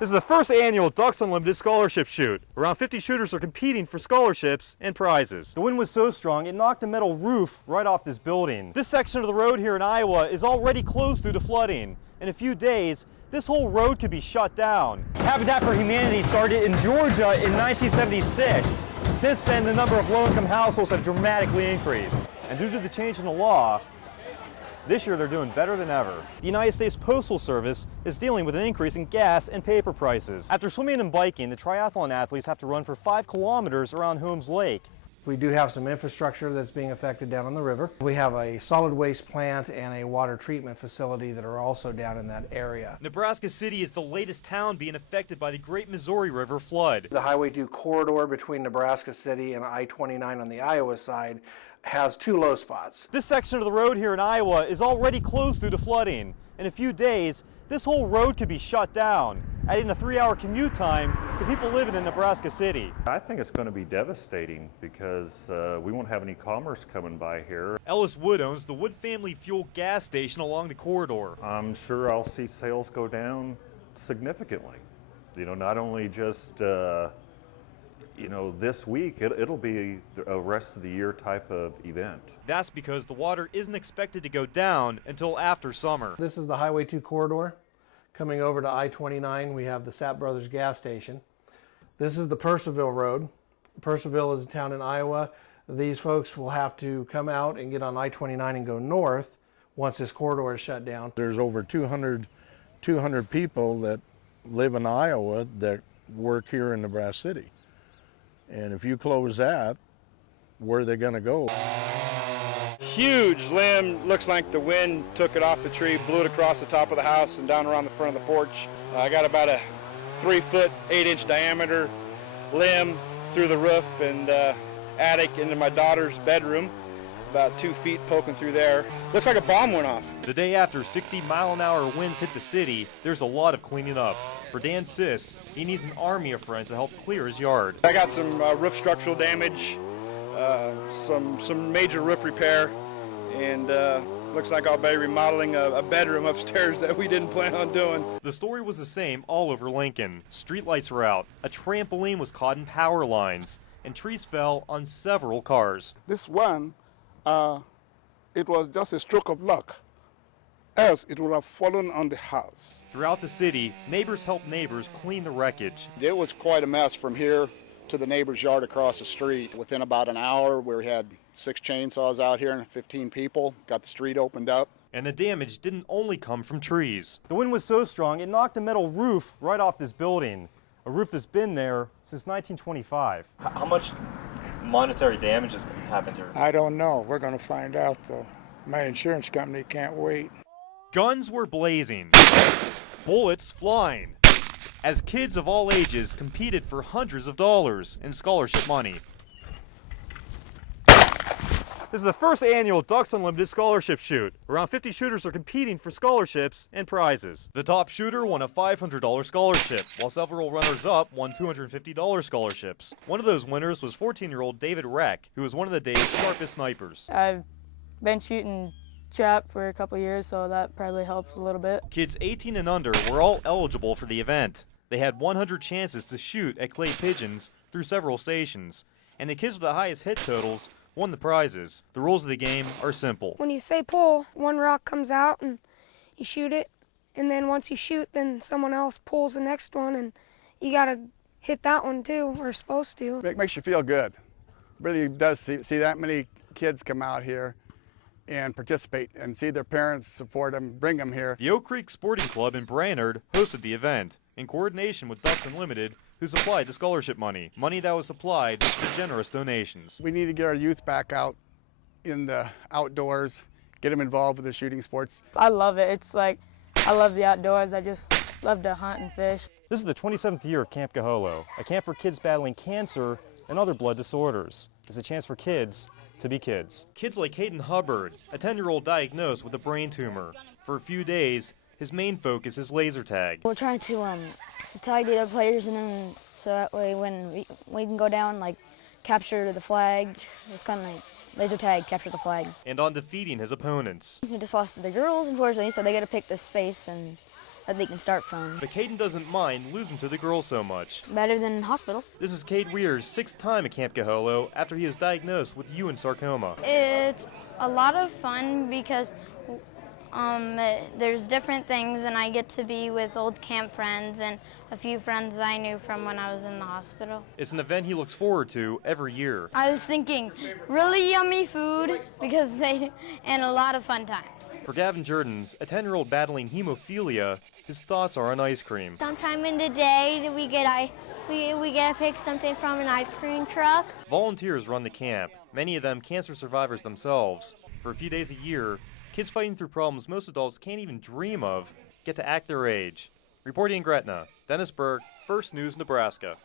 This is the first annual Ducks Unlimited Scholarship Shoot. Around 50 shooters are competing for scholarships and prizes. The wind was so strong, it knocked the metal roof right off this building. This section of the road here in Iowa is already closed due to flooding. In a few days, this whole road could be shut down. Habitat for Humanity started in Georgia in 1976. Since then, the number of low-income households have dramatically increased. And due to the change in the law, this year they're doing better than ever. The United States Postal Service is dealing with an increase in gas and paper prices. After swimming and biking, the triathlon athletes have to run for 5 kilometers around Holmes Lake. We do have some infrastructure that's being affected down on the river. We have a solid waste plant and a water treatment facility that are also down in that area. Nebraska City is the latest town being affected by the Great Missouri River flood. The Highway 2 corridor between Nebraska City and I-29 on the Iowa side has 2 low spots. This section of the road here in Iowa is already closed due to flooding. In a few days, this whole road could be shut down, adding a 3-hour commute time to people living in Nebraska City. I think it's going to be devastating because we won't have any commerce coming by here. Ellis Wood owns the Wood Family Fuel gas station along the corridor. I'm sure I'll see sales go down significantly. You know, not only just this week, it'll be a rest of the year type of event. That's because the water isn't expected to go down until after summer. This is the Highway 2 corridor. Coming over to I-29, we have the Sapp Brothers gas station. This is the Purcellville Road. Purcellville is a town in Iowa. These folks will have to come out and get on I-29 and go north once this corridor is shut down. There's over 200 people that live in Iowa that work here in Nebraska City. And if you close that, where are they going to go? Huge limb, looks like the wind took it off the tree, blew it across the top of the house and down around the front of the porch. I got about a 3-foot, 8-inch diameter limb through the roof and attic into my daughter's bedroom, about 2 feet poking through there. Looks like a bomb went off. The day after 60-mile-an-hour winds hit the city, there's a lot of cleaning up. For Dan Siss, he needs an army of friends to help clear his yard. I got some roof structural damage, some major roof repair, and looks like I'll be remodeling a bedroom upstairs that we didn't plan on doing. The story was the same all over Lincoln. Streetlights were out, a trampoline was caught in power lines, and trees fell on several cars. This one, it was just a stroke of luck, else it would have fallen on the house. Throughout the city, neighbors helped neighbors clean the wreckage. It was quite a mess from here to the neighbor's yard across the street. Within about an hour, we had 6 chainsaws out here and 15 people, got the street opened up. And the damage didn't only come from trees. The wind was so strong, it knocked the metal roof right off this building, a roof that's been there since 1925. How much monetary damage has happened here? I don't know. We're going to find out, though. My insurance company can't wait. Guns were blazing, bullets flying, as kids of all ages competed for hundreds of dollars in scholarship money. This is the first annual Ducks Unlimited Scholarship Shoot. Around 50 shooters are competing for scholarships and prizes. The top shooter won a $500 scholarship, while several runners-up won $250 scholarships. One of those winners was 14-year-old David Reck, who was one of the day's sharpest snipers. I've been shooting trap for a couple years, so that probably helps a little bit. Kids 18 and under were all eligible for the event. They had 100 chances to shoot at clay pigeons through several stations, and the kids with the highest hit totals won the prizes. The rules of the game are simple. When you say pull, one rock comes out and you shoot it, and then once you shoot, then someone else pulls the next one, and you gotta hit that one too, or supposed to. It makes you feel good. Really does see that many kids come out here and participate and see their parents support them, bring them here. The Oak Creek Sporting Club in Brainerd hosted the event in coordination with Ducks Unlimited, who supplied the scholarship money that was supplied with generous donations. We need to get our youth back out in the outdoors, get them involved with the shooting sports. I love it. It's like, I love the outdoors. I just love to hunt and fish. This is the 27th year of Camp Caholo, a camp for kids battling cancer and other blood disorders. It's a chance for kids to be kids. Kids like Hayden Hubbard, a 10-year-old diagnosed with a brain tumor. For a few days, his main focus is laser tag. We're trying to tag the other players, and then so that way when we can go down, like capture the flag. It's kind of like laser tag, capture the flag. And on defeating his opponents. We just lost the girls, unfortunately, so they got to pick this space, and that they can start from. But Caden doesn't mind losing to the girls so much. Better than hospital. This is Cade Weir's 6th time at Camp Kaholo after he was diagnosed with Ewing sarcoma. It's a lot of fun because there's different things, and I get to be with old camp friends and a few friends I knew from when I was in the hospital. It's an event he looks forward to every year. I was thinking really yummy food and a lot of fun times. For Gavin Jordans, a 10-year-old battling hemophilia, his thoughts are on ice cream. Sometime in the day we get to pick something from an ice cream truck. Volunteers run the camp, many of them cancer survivors themselves. For a few days a year, kids fighting through problems most adults can't even dream of get to act their age. Reporting in Gretna, Dennis Berg, First News Nebraska.